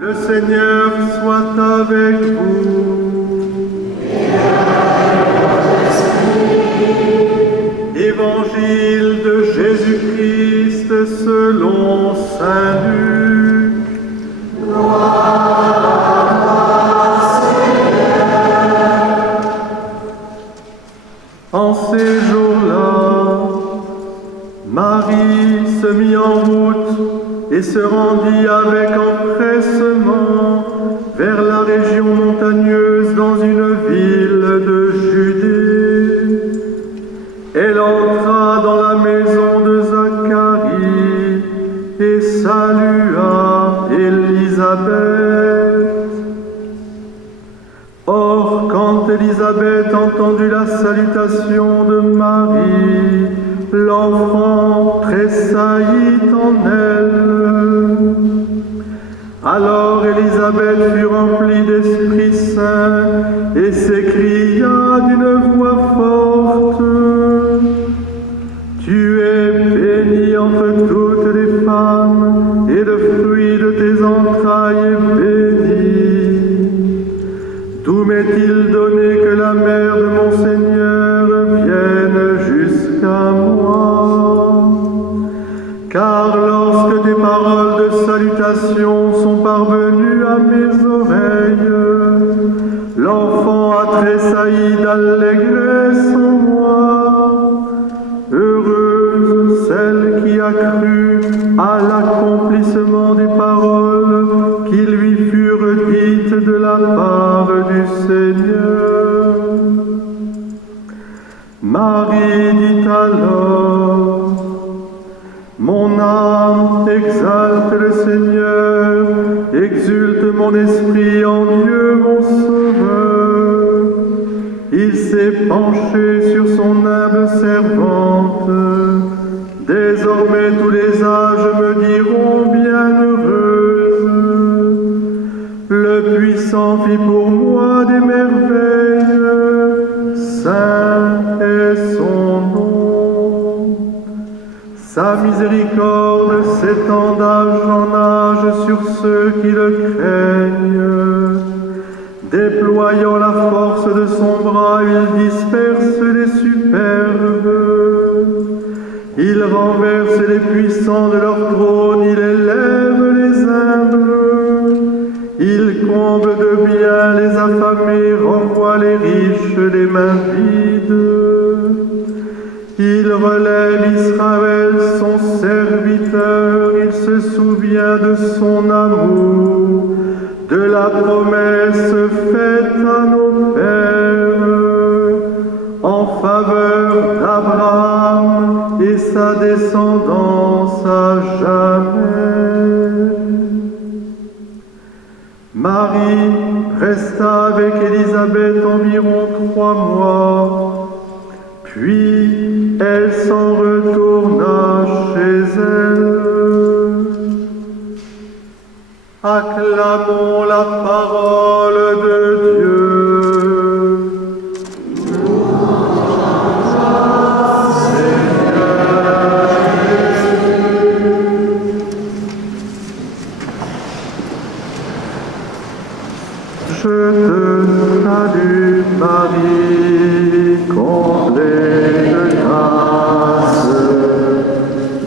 Le Seigneur soit avec vous. Évangile de Jésus-Christ selon saint Luc. Gloire à toi, Seigneur. En ces jours-là, Marie se mit en route et se rendit avec empressement vers la région montagneuse dans une ville de Judée. Elle entra dans la maison de Zacharie et salua Élisabeth. Or, quand Élisabeth entendit la salutation de Marie, l'enfant tressaillit en elle. Alors Élisabeth fut remplie d'Esprit Saint et s'écria d'une voix forte: Tu es bénie entre toutes les femmes, et le fruit de tes entrailles est béni. D'où m'est-il donné que la mère de mon Seigneur vienne jusqu'à moi? Car lorsque tes paroles de salutation sont parvenues à mes oreilles, l'enfant a tressailli d'allégresse en moi. Heureuse celle qui a cru à l'accomplissement des paroles qui lui furent dites de la part du Seigneur. Marie dit alors: Mon âme exalte le Seigneur, exulte mon esprit en Dieu mon Sauveur. Il s'est penché sur son humble servante. Désormais tous les âges me diront bienheureuse. Le Puissant fit pour moi des merveilles, saint est son nom. Sa miséricorde s'étend d'âge en âge sur ceux qui le craignent. Déployant la force de son bras, il disperse les superbes. Il renverse les puissants de leur trône, il élève les humbles. Il comble de bien les affamés, renvoie les riches les mains vides. Il relève Israël, son serviteur, il se souvient de son amour, de la promesse faite à nos pères, en faveur d'Abraham et sa descendance à jamais. Marie resta avec Élisabeth environ 3 mois, puis elle s'en retourna chez elle. Acclamons la parole de Dieu. Je te salue Marie, comblée de grâce,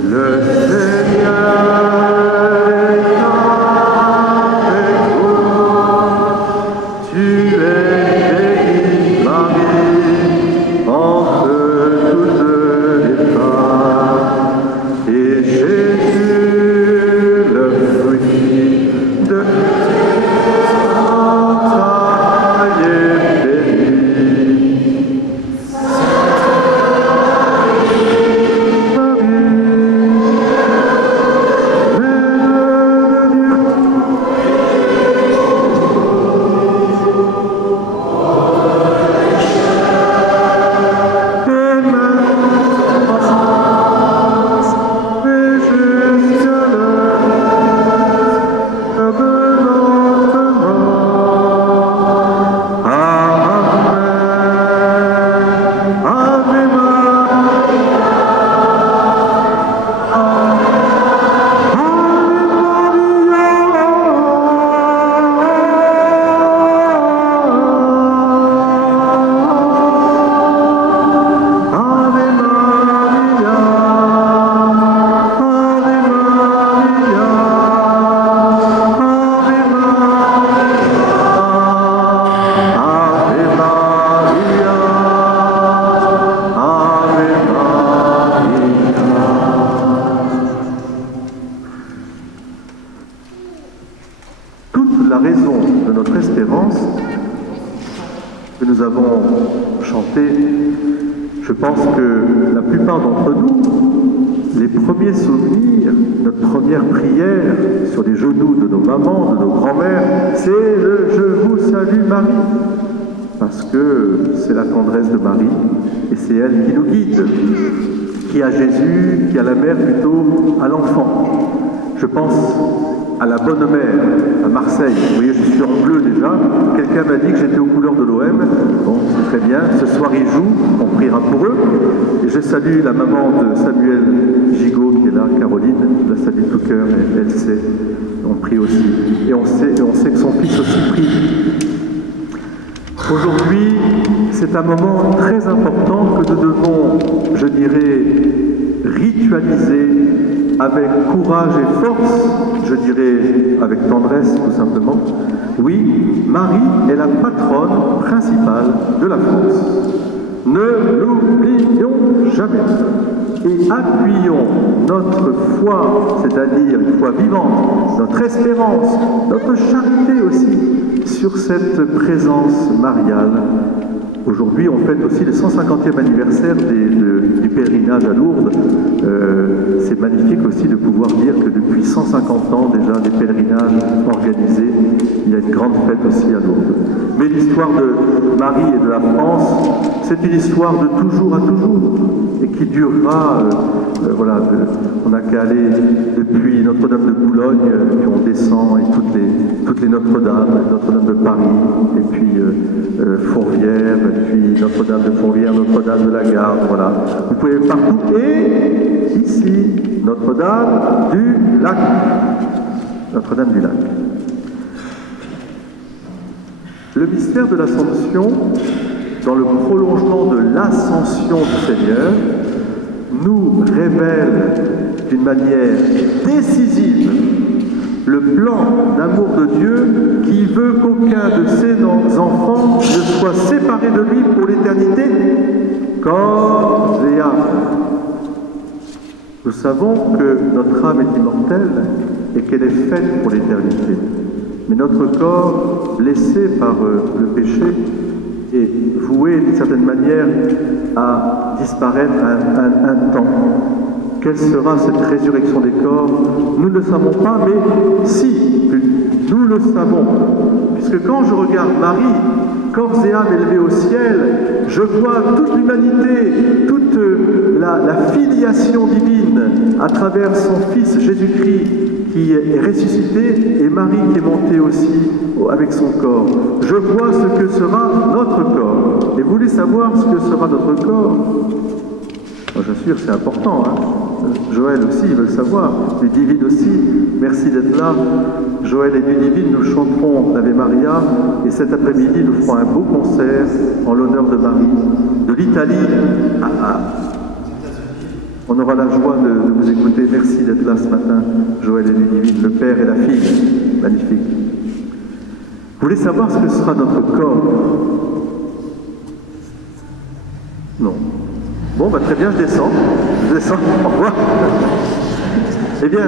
le Seigneur est avec vous. Tu es bénie Marie entre toutes les femmes, et Jésus, le fruit de la raison de notre espérance que nous avons chanté. Je pense que la plupart d'entre nous, les premiers souvenirs, notre première prière sur les genoux de nos mamans, de nos grands-mères, c'est le « Je vous salue Marie ». Parce que c'est la tendresse de Marie et c'est elle qui nous guide, qui a Jésus, qui a la mère plutôt à l'enfant. Je pense à la Bonne Mère, à Marseille. Vous voyez, je suis en bleu déjà. Quelqu'un m'a dit que j'étais aux couleurs de l'OM. Bon, c'est très bien. Ce soir, ils jouent. On priera pour eux. Et je salue la maman de Samuel Gigot qui est là, Caroline. Je la salue de tout cœur. Elle sait. On prie aussi. Et on sait que son fils aussi prie. Aujourd'hui, c'est un moment très important que nous devons, je dirais, ritualiser avec courage et force, je dirais avec tendresse tout simplement. Oui, Marie est la patronne principale de la France. Ne l'oublions jamais. Et appuyons notre foi, c'est-à-dire une foi vivante, notre espérance, notre charité aussi, sur cette présence mariale. Aujourd'hui, on fête aussi le 150e anniversaire du pèlerinage à Lourdes. C'est magnifique aussi de pouvoir dire que depuis 150 ans déjà, des pèlerinages organisés, il y a une grande fête aussi à Lourdes. Mais l'histoire de Marie et de la France, c'est une histoire de toujours à toujours et qui durera, voilà, on n'a qu'à aller depuis Notre-Dame de Boulogne, puis on descend et toutes les Notre-Dame, Notre-Dame de Paris, et puis Fourvière, puis Notre-Dame de Fourvière, Notre-Dame de la Garde, voilà. Vous pouvez partout, et ici, Notre-Dame du Lac. Notre-Dame du Lac. Le mystère de l'Assomption, dans le prolongement de l'ascension du Seigneur, nous révèle d'une manière décisive le plan d'amour de Dieu qui veut qu'aucun de ses enfants ne soit séparé de lui pour l'éternité, corps et âme. Nous savons que notre âme est immortelle et qu'elle est faite pour l'éternité. Mais notre corps, blessé par le péché, est voué d'une certaine manière à disparaître un temps. Quelle sera cette résurrection des corps? Nous ne le savons pas, mais si, nous le savons. Puisque quand je regarde Marie, corps et âme élevés au ciel, je vois toute l'humanité, toute la filiation divine à travers son Fils Jésus-Christ qui est ressuscité et Marie qui est montée aussi avec son corps. Je vois ce que sera notre corps. Et vous voulez savoir ce que sera notre corps? Moi, j'assure, c'est important. Joël aussi, il veut le savoir. Ludivine aussi. Merci d'être là. Joël et Ludivine, nous chanterons l'Ave Maria. Et cet après-midi, nous ferons un beau concert en l'honneur de Marie, de l'Italie. On aura la joie de vous écouter. Merci d'être là ce matin, Joël et Ludivine, le père et la fille. Magnifique. Vous voulez savoir ce que sera notre corps? Non. Bon, bah, très bien, je descends. Au revoir. Eh bien,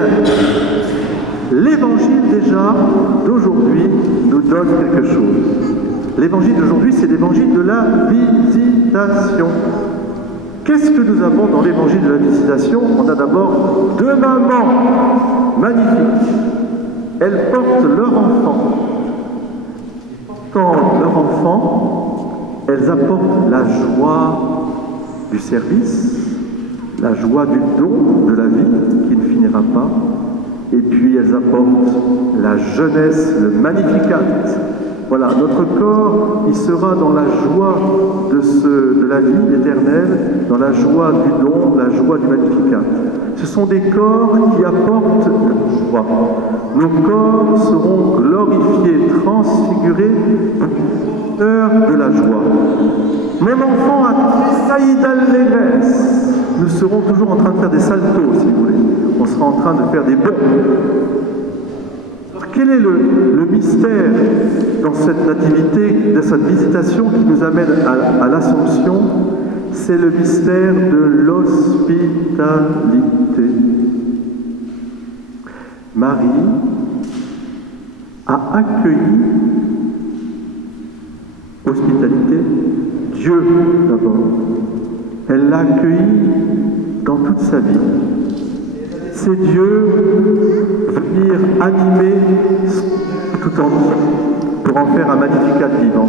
l'évangile déjà d'aujourd'hui nous donne quelque chose. L'évangile d'aujourd'hui, c'est l'évangile de la visitation. Qu'est-ce que nous avons dans l'évangile de la visitation? On a d'abord deux mamans magnifiques. Elles portent leur enfant. Portant leur enfant, elles apportent la joie du service, la joie du don de la vie qui ne finira pas, et puis elles apportent la jeunesse, le Magnificat. Voilà, notre corps, il sera dans la joie de la vie éternelle, dans la joie du don, la joie du Magnificat. Ce sont des corps qui apportent la joie. Nos corps seront glorifiés, transfigurés, de la joie. Mon enfant a tressailli d'allégresse. Nous serons toujours en train de faire des saltos, si vous voulez. On sera en train de faire des bonds. Quel est le mystère dans cette nativité, dans cette visitation qui nous amène à l'Assomption? C'est le mystère de l'hospitalité. Marie a accueilli, hospitalité, Dieu d'abord. Elle l'a accueilli dans toute sa vie. C'est Dieu venir animer tout entier pour en faire un magnificat vivant.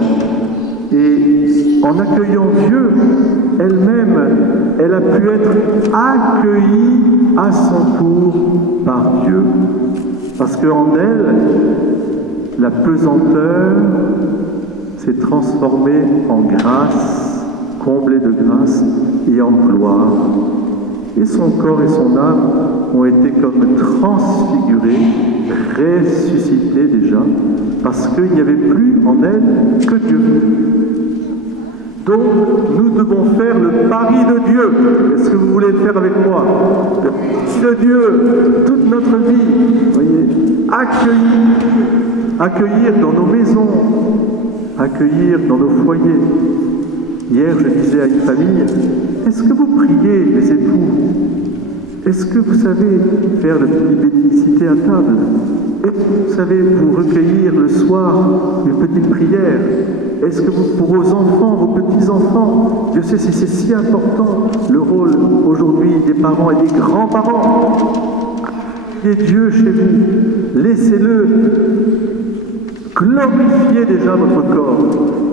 Et en accueillant Dieu, elle-même, elle a pu être accueillie à son tour par Dieu. Parce qu'en elle, la pesanteur s'est transformée en grâce, comblée de grâce et en gloire. Et son corps et son âme ont été comme transfigurés, ressuscités déjà, parce qu'il n'y avait plus en elle que Dieu. Donc, nous devons faire le pari de Dieu. Est-ce que vous voulez le faire avec moi? Le pari de Dieu, toute notre vie, voyez, accueillir dans nos maisons, accueillir dans nos foyers. Hier, je disais à une famille, est-ce que vous priez, les époux? Est-ce que vous savez faire la petite bénédicité à table? Est-ce que vous savez vous recueillir le soir une petite prière? Est-ce que vous, pour vos enfants, vos petits-enfants, Dieu sait si c'est si important, le rôle aujourd'hui des parents et des grands-parents. Accueillez Dieu chez vous, laissez-le glorifier déjà votre corps,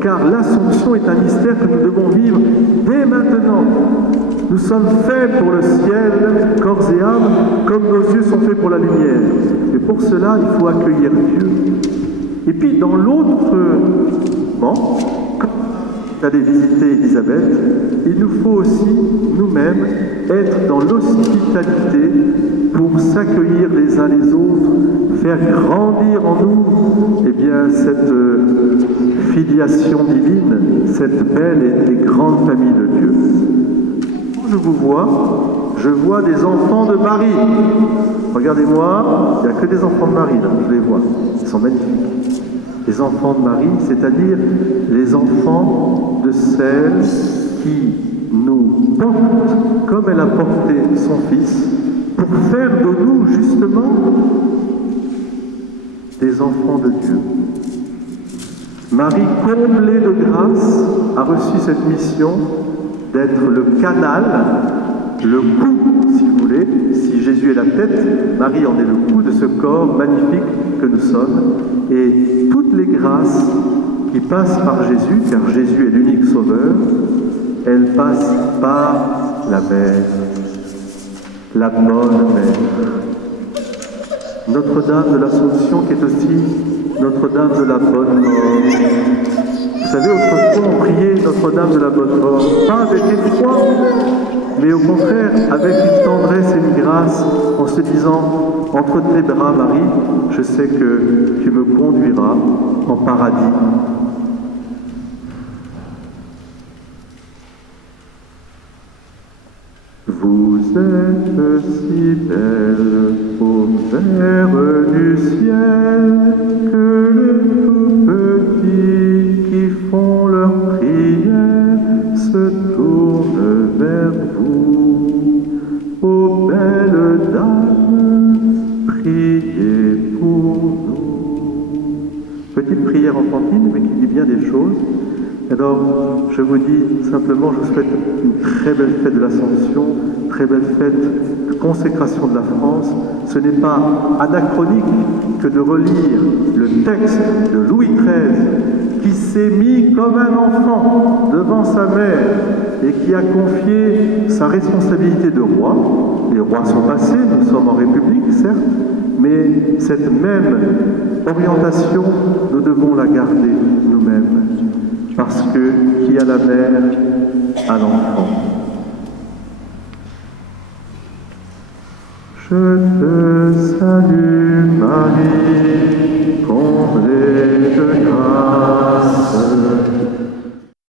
car l'Assomption est un mystère que nous devons vivre dès maintenant. Nous sommes faits pour le ciel, corps et âme, comme nos yeux sont faits pour la lumière. Et pour cela, il faut accueillir Dieu. Et puis, dans l'autre moment, quand vous allez visiter Élisabeth, il nous faut aussi, nous-mêmes, être dans l'hospitalité pour s'accueillir les uns les autres, faire grandir en nous eh bien, cette filiation divine, cette belle et grande famille de Dieu. Je vous vois, je vois des enfants de Marie. Regardez-moi, il n'y a que des enfants de Marie, là, je les vois. Ils sont magnifiques. Les enfants de Marie, c'est-à-dire les enfants de celle qui nous porte comme elle a porté son Fils, pour faire de nous, justement, des enfants de Dieu. Marie, comblée de grâce, a reçu cette mission d'être le canal, le cou, si vous voulez. Si Jésus est la tête, Marie en est le cou de ce corps magnifique que nous sommes. Et toutes les grâces qui passent par Jésus, car Jésus est l'unique sauveur, elles passent par la mère, la bonne mère. Notre-Dame de l'Assomption qui est aussi Notre-Dame de la Bonne Mort. Vous savez, autrefois on priait Notre-Dame de la Bonne Mort, pas avec effroi, mais au contraire avec une tendresse et une grâce, en se disant, entre tes bras Marie, je sais que tu me conduiras en paradis. Vous êtes si belle, ô Mère du ciel, que les tout-petits qui font leur prière se tournent vers vous. Ô belle dame, priez pour nous. Petite prière enfantine, mais qui dit bien des choses. Alors, je vous dis simplement, je vous souhaite une très belle fête de l'Assomption, très belle fête de consécration de la France. Ce n'est pas anachronique que de relire le texte de Louis XIII, qui s'est mis comme un enfant devant sa mère et qui a confié sa responsabilité de roi. Les rois sont passés, nous sommes en République, certes, mais cette même orientation, nous devons la garder nous-mêmes. Parce que qui a la mère a l'enfant. Je te salue Marie, comblée de grâce.